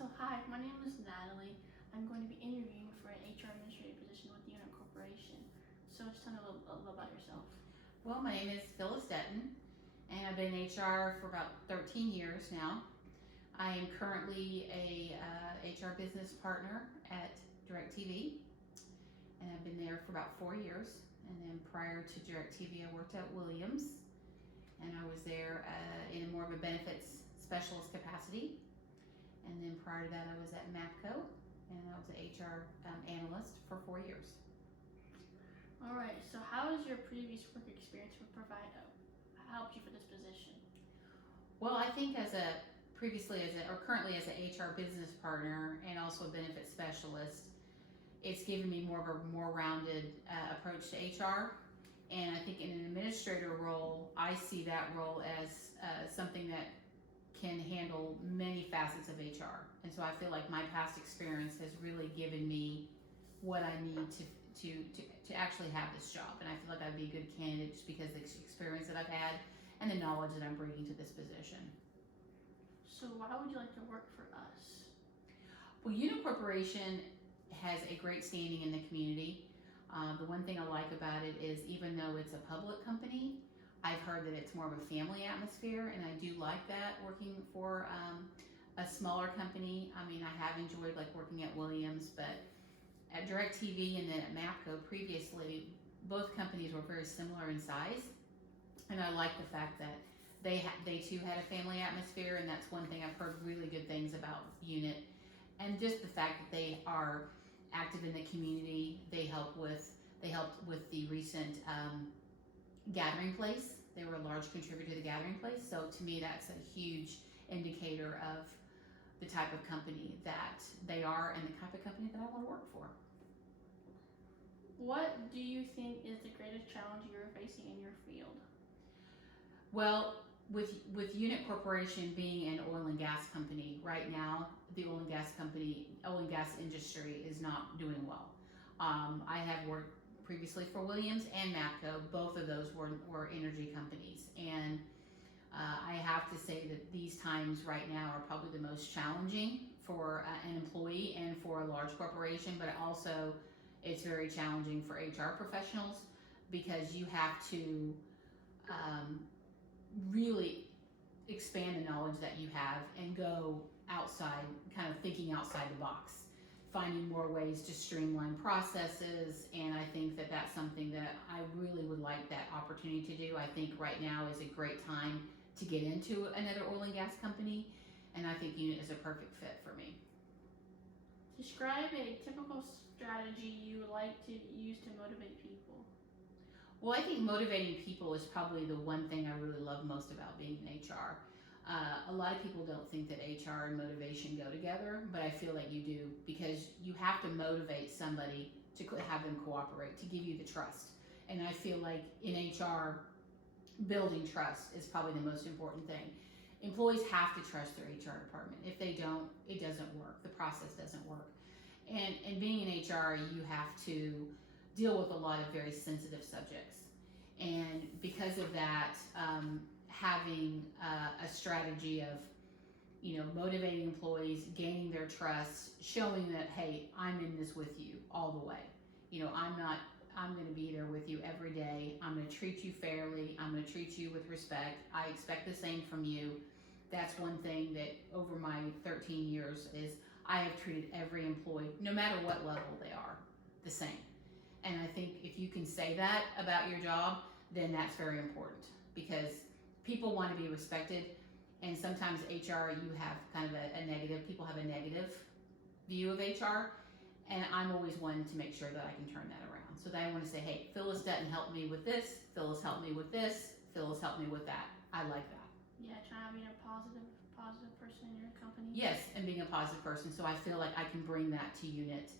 So hi, my name is Natalie. I'm going to be interviewing for an HR administrative position with Unit Corporation. So just tell me a little about yourself. Well, my name is Phyllis Detton, and I've been in HR for about 13 years now. I am currently a HR business partner at DirecTV, and I've been there for about 4 years. And then prior to DirecTV, I worked at Williams, and I was there in more of a benefits specialist capacity. And then prior to that, I was at MAPCO, and I was an HR analyst for 4 years. All right. So how has your previous work experience helped you for this position? Well, I think currently as an HR business partner and also a benefit specialist, it's given me more of a more rounded approach to HR. And I think in an administrator role, I see that role as something that can handle many facets of HR. And so I feel like my past experience has really given me what I need to actually have this job. And I feel like I'd be a good candidate just because of the experience that I've had and the knowledge that I'm bringing to this position. So why would you like to work for us? Well, Unit Corporation has a great standing in the community. The one thing I like about it is even though it's a public company, I've heard that it's more of a family atmosphere, and I do like that working for a smaller company. I mean, I have enjoyed like working at Williams, but at DirecTV and then at MAPCO previously, both companies were very similar in size, and I like the fact that they too had a family atmosphere, and that's one thing I've heard really good things about Unit, and just the fact that they are active in the community. They helped with the recent Gathering Place. They were a large contributor to the Gathering Place, so to me that's a huge indicator of the type of company that they are and the type of company that I want to work for. What do you think is the greatest challenge you're facing in your field? Well, with Unit Corporation being an oil and gas company, right now the oil and gas industry is not doing well. I have worked previously for Williams and MAPCO. Both of those were energy companies, and I have to say that these times right now are probably the most challenging for an employee and for a large corporation, but also it's very challenging for HR professionals because you have to really expand the knowledge that you have and go outside, kind of thinking outside the box, finding more ways to streamline processes. And I think that that's something that I really would like that opportunity to do. I think right now is a great time to get into another oil and gas company, and I think Unit is a perfect fit for me. Describe a typical strategy you would like to use to motivate people. Well, I think motivating people is probably the one thing I really love most about being in HR. A lot of people don't think that HR and motivation go together, but I feel like you do, because you have to motivate somebody to have them cooperate, to give you the trust. And I feel like in HR, building trust is probably the most important thing. Employees have to trust their HR department. If they don't, it doesn't work. The process doesn't work. And being in HR, you have to deal with a lot of very sensitive subjects. And because of that, having a strategy of, motivating employees, gaining their trust, showing that, hey, I'm in this with you all the way. I'm going to be there with you every day. I'm going to treat you fairly. I'm going to treat you with respect. I expect the same from you. That's one thing that over my 13 years is I have treated every employee, no matter what level they are, the same. And I think if you can say that about your job, then that's very important, because people want to be respected. And sometimes HR, you have kind of a negative, people have a negative view of HR. And I'm always one to make sure that I can turn that around. So that I want to say, hey, Phyllis Detton helped me with this, Phyllis helped me with this, Phyllis helped me with that. I like that. Yeah, trying to be a positive person in your company. Yes, and being a positive person. So I feel like I can bring that to Unit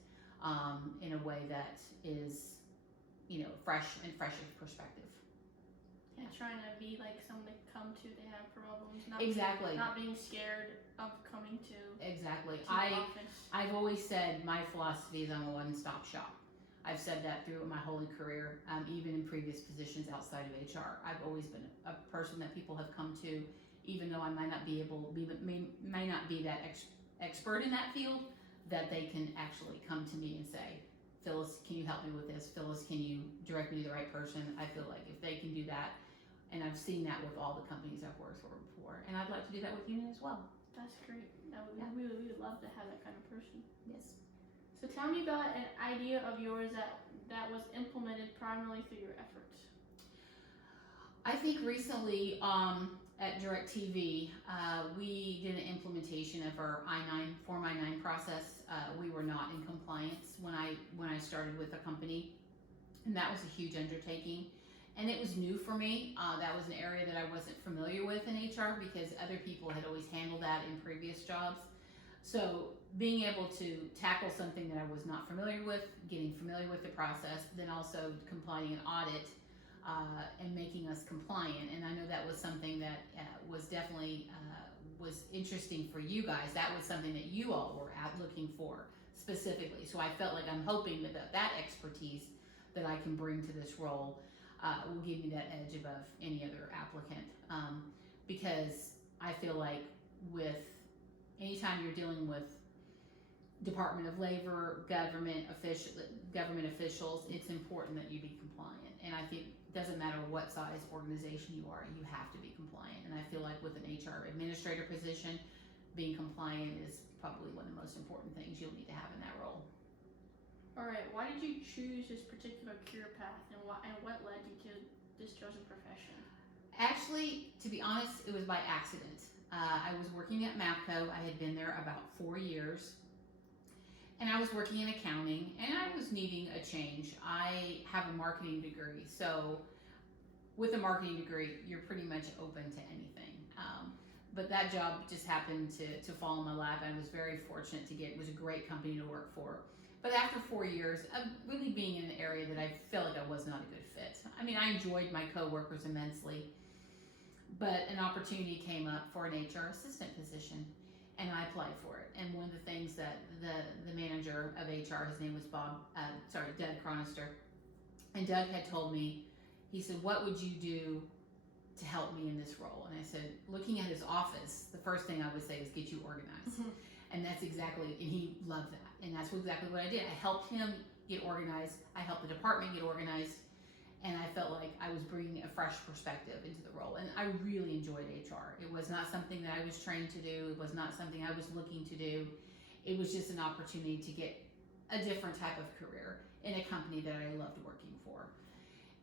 in a way that is, fresh perspective. Yeah, trying to be like someone to come to, they have problems. Exactly. Not being scared of coming to. Exactly. Office. I've always said my philosophy is I'm a one-stop shop. I've said that through my whole career, even in previous positions outside of HR. I've always been a person that people have come to, even though I might not be that expert in that field, that they can actually come to me and say, Phyllis, can you help me with this? Phyllis, can you direct me to the right person? I feel like if they can do that, and I've seen that with all the companies I've worked for before, and I'd like to do that with Union as well. That's great. That would, Yeah. we would love to have that kind of person. Yes. So tell me about an idea of yours that was implemented primarily through your efforts. I think recently at DirecTV, we did an implementation of our Form I-9 process. We were not in compliance when I started with the company, and that was a huge undertaking. And it was new for me. That was an area that I wasn't familiar with in HR because other people had always handled that in previous jobs. So being able to tackle something that I was not familiar with, getting familiar with the process, then also completing an audit and making us compliant. And I know that was something that was definitely was interesting for you guys. That was something that you all were looking for specifically. So I felt like I'm hoping that expertise that I can bring to this role will give me that edge above any other applicant, because I feel like with anytime you're dealing with Department of Labor, government officials, it's important that you be compliant. And I think it doesn't matter what size organization you are, you have to be compliant. And I feel like with an HR administrator position, being compliant is probably one of the most important things you'll need to have in that role. All right, why did you choose this particular career path, and what led you to this chosen profession? Actually, to be honest, it was by accident. I was working at MAPCO. I had been there about 4 years, and I was working in accounting, and I was needing a change. I have a marketing degree, so with a marketing degree, you're pretty much open to anything. But that job just happened to fall in my lap, and I was very fortunate to get. It was a great company to work for. But after 4 years of really being in an area that I felt like I was not a good fit. I mean, I enjoyed my coworkers immensely, but an opportunity came up for an HR assistant position, and I applied for it. And one of the things that the manager of HR, his name was Doug Chronister, and Doug had told me, he said, what would you do to help me in this role? And I said, looking at his office, the first thing I would say is get you organized. And that's exactly, and he loved that. And that's exactly what I did. I helped him get organized. I helped the department get organized. And I felt like I was bringing a fresh perspective into the role. And I really enjoyed HR. It was not something that I was trained to do. It was not something I was looking to do. It was just an opportunity to get a different type of career in a company that I loved working for.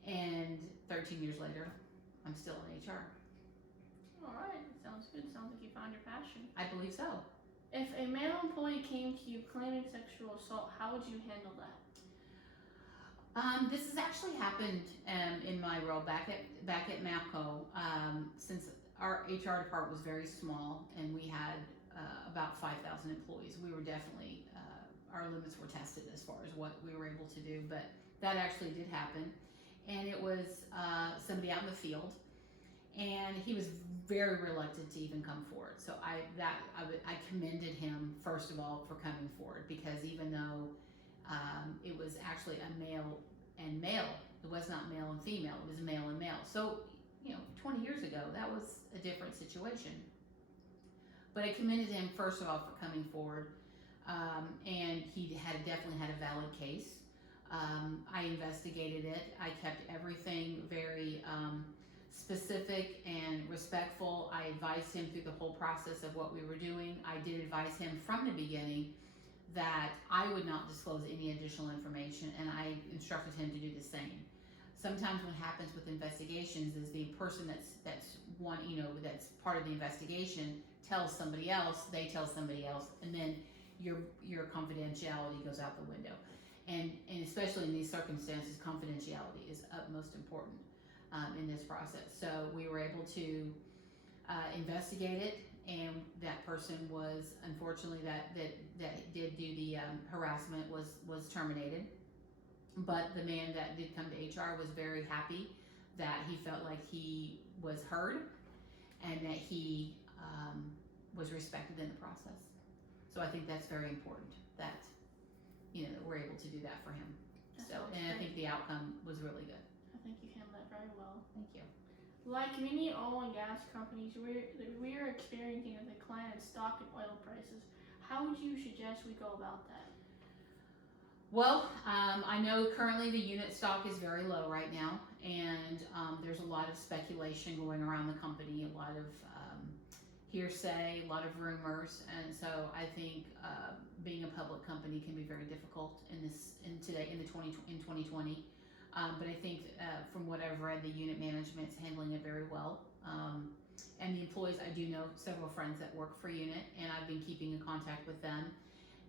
And 13 years later, I'm still in HR. All right, sounds good. Sounds like you found your passion. I believe so. If a male employee came to you claiming sexual assault, how would you handle that? This has actually happened in my role back at MAPCO. Since our HR department was very small and we had about 5,000 employees, we were definitely our limits were tested as far as what we were able to do. But that actually did happen, and it was somebody out in the field, and he was very reluctant to even come forward. So I commended him first of all for coming forward, because even though it was actually a male and male, it was not male and female, it was male and male. So 20 years ago, that was a different situation. But I commended him first of all for coming forward, and he definitely had a valid case. I investigated it. I kept everything very specific and respectful. I advised him through the whole process of what we were doing. I did advise him from the beginning that I would not disclose any additional information, and I instructed him to do the same. Sometimes what happens with investigations is the person that's part of the investigation tells somebody else, they tell somebody else, and then your confidentiality goes out the window. And especially in these circumstances, confidentiality is utmost important in this process. So we were able to investigate it, and that person was, unfortunately, that did do the harassment was terminated. But the man that did come to HR was very happy that he felt like he was heard and that he was respected in the process. So I think that's very important that that we're able to do that for him. I think the outcome was really good. I think you handled that very well. Thank you. Like many oil and gas companies, we are experiencing a decline in stock and oil prices. how would you suggest we go about that? Well, I know currently the unit stock is very low right now, and there's a lot of speculation going around the company, a lot of hearsay, a lot of rumors, and so I think being a public company can be very difficult in 2020. But I think from what I've read, the unit management is handling it very well. And the employees, I do know several friends that work for Unit, and I've been keeping in contact with them.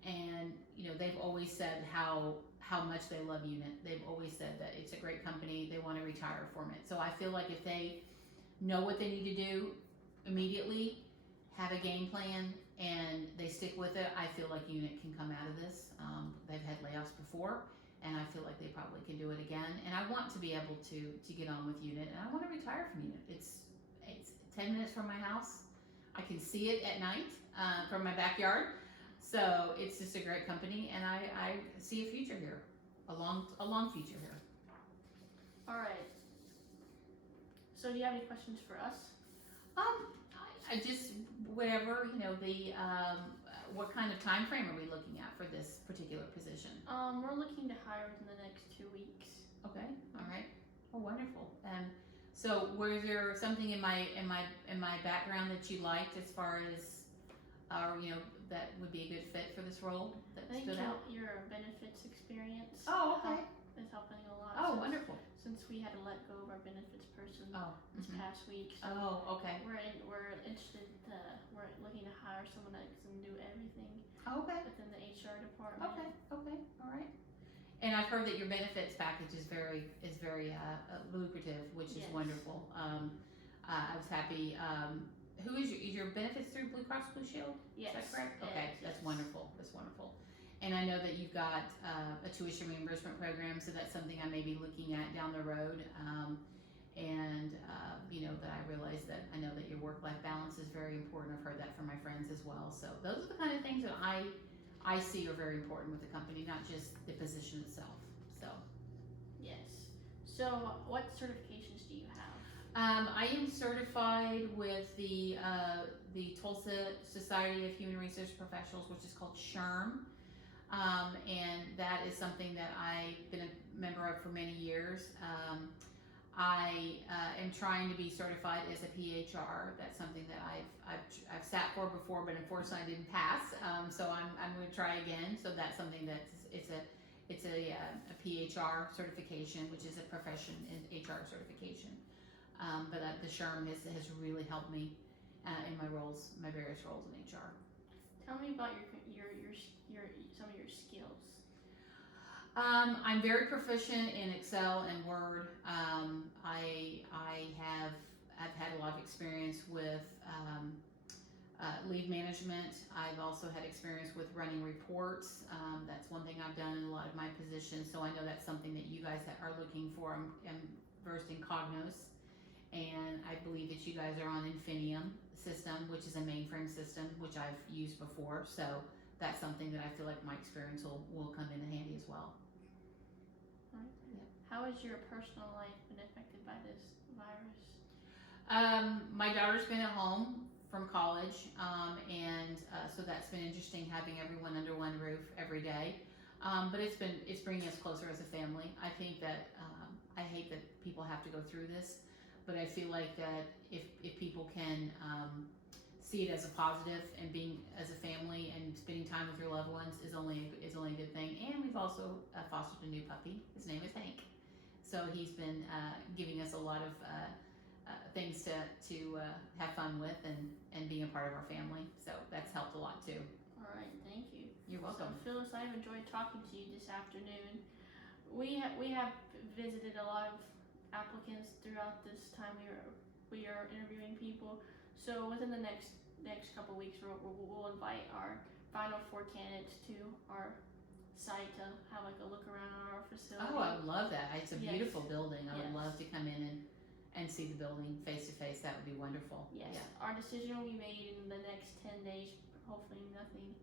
And they've always said how much they love Unit. They've always said that it's a great company. They want to retire from it. So I feel like if they know what they need to do immediately, have a game plan, and they stick with it, I feel like Unit can come out of this. They've had layoffs before, and I feel like they probably can do it again. And I want to be able to get on with Unit, and I want to retire from Unit. It's 10 minutes from my house. I can see it at night from my backyard. So it's just a great company, and I see a future here, a long future here. All right. So do you have any questions for us? I just whatever what kind of time frame are we looking at for this particular position? We're looking to hire within the next 2 weeks. Okay, all right. Oh, wonderful. So was there something in my background that you liked as far as, that would be a good fit for this role that I think stood out? your benefits experience Oh, okay. is helping a lot. Oh, wonderful. Since we had to let go of our benefits person this past week. So Oh, okay. we're interested. We're looking to hire someone that can do everything Okay. within the HR department. Okay. All right. And I've heard that your benefits package is very lucrative, which is Yes. wonderful. I was happy. Who is your benefits through Blue Cross Blue Shield? Yes. Is that correct? Okay, Yes. that's wonderful. That's wonderful. And I know that you've got a tuition reimbursement program, so that's something I may be looking at down the road. That I realize that I know that your work-life balance is very important. I've heard that from my friends as well. So those are the kind of things that I see are very important with the company, not just the position itself. So. Yes. So what certifications do you have? I am certified with the Tulsa Society of Human Resource Professionals, which is called SHRM. And that is something that I've been a member of for many years. I am trying to be certified as a PHR. That's something that I've sat for before, but unfortunately I didn't pass. So I'm going to try again. So that's something it's a PHR certification, which is a profession in HR certification. But the SHRM has really helped me in my various roles in HR. Tell me about your some of your skills. I'm very proficient in Excel and Word. I've had a lot of experience with lead management. I've also had experience with running reports. That's one thing I've done in a lot of my positions. So I know that's something that you guys are looking for. I'm versed in Cognos, and I believe that you guys are on Infinium system, which is a mainframe system, which I've used before. So that's something that I feel like my experience will come in handy as well. Right. Yeah. How has your personal life been affected by this virus? My daughter's been at home from college, so that's been interesting having everyone under one roof every day. But it's bringing us closer as a family. I think that I hate that people have to go through this, but I feel like that if people can see it as a positive, and being as a family and spending time with your loved ones is only a good thing. And we've also fostered a new puppy. His name is Hank. So he's been giving us a lot of things to have fun with and being a part of our family. So that's helped a lot too. All right, thank you. You're welcome. So Phyllis, I've enjoyed talking to you this afternoon. We have visited a lot of applicants throughout this time we are interviewing people. So within the next couple of weeks, we'll invite our final 4 candidates to our site to have like a look around our facility. Oh, I would love that. It's a Yes. beautiful building. I would Yes. love to come in and see the building face to face. That would be wonderful. Yes, Yeah. our decision will be made in the next 10 days. Hopefully nothing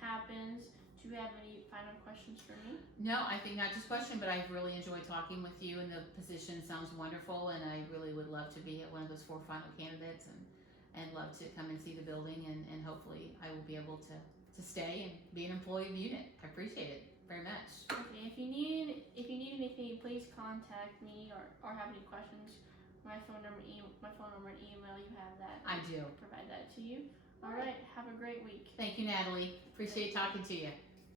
happens. Do you have any final questions for me? No, I think not just question, but I've really enjoyed talking with you, and the position sounds wonderful, and I really would love to be one of those 4 final candidates and love to come and see the building, and hopefully I will be able to to stay and be an employee of UNIT. I appreciate it very much. Okay, if you need anything, please contact me or have any questions. My phone number and email, you have that. I do. Provide that to you. All right, have a great week. Thank you, Natalie. Appreciate talking to you.